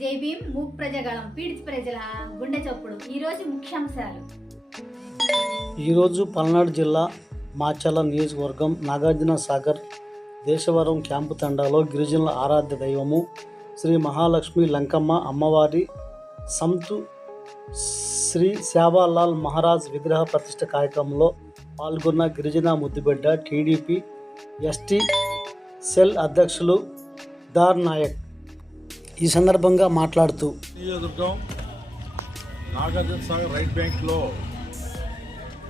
ప్రజాగళం పీడిత ప్రజల గుండె చప్పుడు. ఈరోజు ముఖ్యాంశాలు. ఈరోజు పల్నాడు జిల్లా మాచల నియోజకవర్గం నాగార్జున సాగర్ దేశవరం క్యాంపు తండాలో గిరిజనుల ఆరాధ్య దైవము శ్రీ మహాలక్ష్మి లంకమ్మ అమ్మవారి సంతు శ్రీ శ్యాబాలాల్ మహారాజ్ విగ్రహ ప్రతిష్ట కార్యక్రమంలో పాల్గొన్న గిరిజన ముద్దుబిడ్డ టీడీపీ ఎస్టీ సెల్ అధ్యక్షులు దార్ నాయక్. ఈ సందర్భంగా మాట్లాడుతూ నియోజకవర్గం నాగార్జున సాగర్ రైట్ బ్యాంక్లో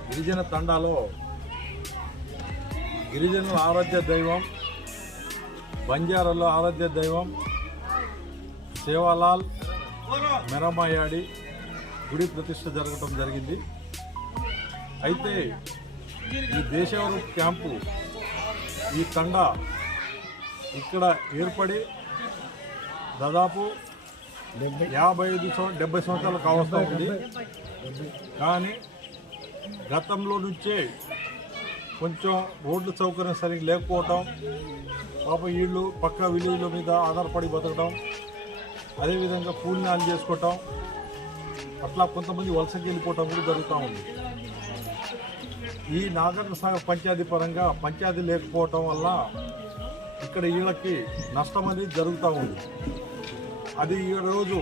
గిరిజన తండాలో గిరిజనుల ఆరాధ్య దైవం బంజారాలో ఆరాధ్య దైవం సేవాలాల్ మెరమాయాడి గుడి ప్రతిష్ట జరగటం జరిగింది. అయితే ఈ దేశవరం క్యాంపు ఈ తండా ఇక్కడ ఏర్పడి దాదాపు యాభై ఐదు డెబ్బై సంవత్సరాలు కావస్తూ ఉంది. కానీ గతంలో నుంచే కొంచెం రోడ్లు సౌకర్యం సరిగ్గా లేకపోవటం పాప వీళ్ళు పక్క విలేజ్ల మీద ఆధారపడి బతకడం అదేవిధంగా కూలినాలు చేసుకోవటం అట్లా కొంతమంది వలసకి వెళ్ళిపోవటం కూడా జరుగుతూ ఉంది. ఈ నాగరిక సాగర్ పంచాయతీ పరంగా పంచాయతీ లేకపోవటం వల్ల ఇక్కడ వీళ్ళకి నష్టం అనేది జరుగుతూ ఉంది. అది ఈ రోజు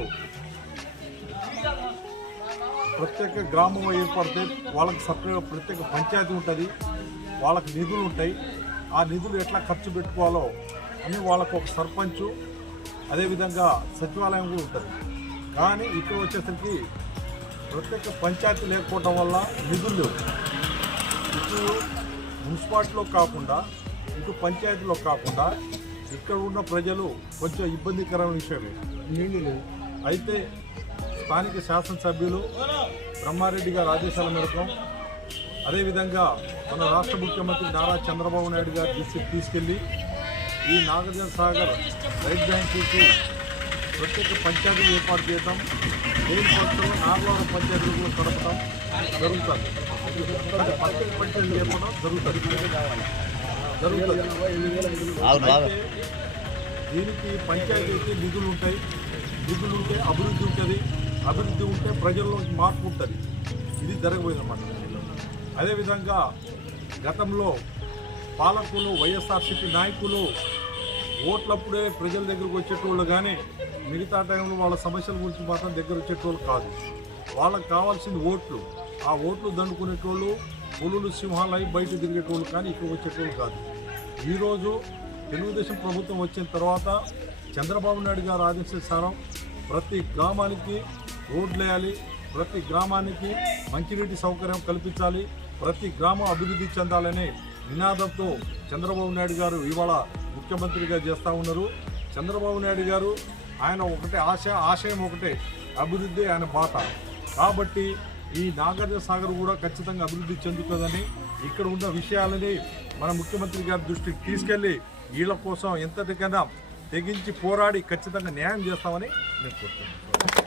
ప్రత్యేక గ్రామం ఏర్పడితే వాళ్ళకి సపరేట్ ప్రత్యేక పంచాయతీ ఉంటుంది. వాళ్ళకి నిధులు ఉంటాయి. ఆ నిధులు ఎట్లా ఖర్చు పెట్టుకోవాలో అని వాళ్ళకు ఒక సర్పంచు అదేవిధంగా సచివాలయం కూడా ఉంటుంది. కానీ ఇక్కడ వచ్చేసరికి ప్రత్యేక పంచాయతీ లేకపోవడం వల్ల నిధులు లేవు. ఇప్పుడు మున్సిపాలిటీలో కాకుండా ఇటు పంచాయతీలో కాకుండా ఇక్కడ ఉన్న ప్రజలు కొంచెం ఇబ్బందికరమైన విషయమే నీళ్ళు అయితే స్థానిక శాసనసభ్యులు బ్రహ్మారెడ్డి గారు ఆదేశాల మేరకు అదేవిధంగా మన రాష్ట్ర ముఖ్యమంత్రి నారా చంద్రబాబు నాయుడు గారు దృష్టికి తీసుకెళ్ళి ఈ నాగార్జున సాగర్ రైట్ బ్యాంకుకి ప్రత్యేక పంచాయతీలు ఏర్పాటు చేయడం దేని పక్షంలో నాగవరం పంచాయతీలు కూడా కడపడం జరుగుతుంది. ప్రత్యేక పంచాయతీలు ఏర్పడడం జరుగుతుంది. జరుగుతుంది దీనికి పంచాయతీకి నిధులు ఉంటాయి. నిధులు ఉంటే అభివృద్ధి ఉంటుంది. అభివృద్ధి ఉంటే ప్రజల్లో మార్పు ఉంటుంది. ఇది జరగబోయిందన్నమాట. అదేవిధంగా గతంలో పాలకులు వైఎస్ఆర్సీపీ నాయకులు ఓట్లప్పుడే ప్రజల దగ్గరకు వచ్చేటోళ్ళు కానీ మిగతా టైంలో వాళ్ళ సమస్యల గురించి మాత్రం దగ్గర వచ్చేటోళ్ళు కాదు. వాళ్ళకి కావాల్సింది ఓట్లు. ఆ ఓట్లు దండుకునేటోళ్ళు పులులు సింహాలు అయి బయట తిరిగేటోళ్ళు కానీ ఇక్కడ వచ్చేటోళ్ళు కాదు. ఈరోజు తెలుగుదేశం ప్రభుత్వం వచ్చిన తర్వాత చంద్రబాబు నాయుడు గారు ఆదేశానుసారం ప్రతి గ్రామానికి రోడ్లు వేయాలి ప్రతి గ్రామానికి మంచినీటి సౌకర్యం కల్పించాలి ప్రతి గ్రామం అభివృద్ధి చెందాలనే నినాదంతో చంద్రబాబు నాయుడు గారు ఇవాళ ముఖ్యమంత్రిగా చేస్తూ ఉన్నారు. చంద్రబాబు నాయుడు గారు ఆయన ఒకటే ఆశ ఆశయం ఒకటే అభివృద్ధి ఆయన బాట కాబట్టి ఈ నాగార్జున సాగర్ కూడా ఖచ్చితంగా అభివృద్ధి చెందుతుందని ఇక్కడ ఉన్న విషయాలని మన ముఖ్యమంత్రి గారి దృష్టికి తీసుకెళ్ళి వీళ్ళ కోసం ఎంతటికైనా తెగించి పోరాడి ఖచ్చితంగా న్యాయం చేస్తామని నేను కోరుతున్నాను.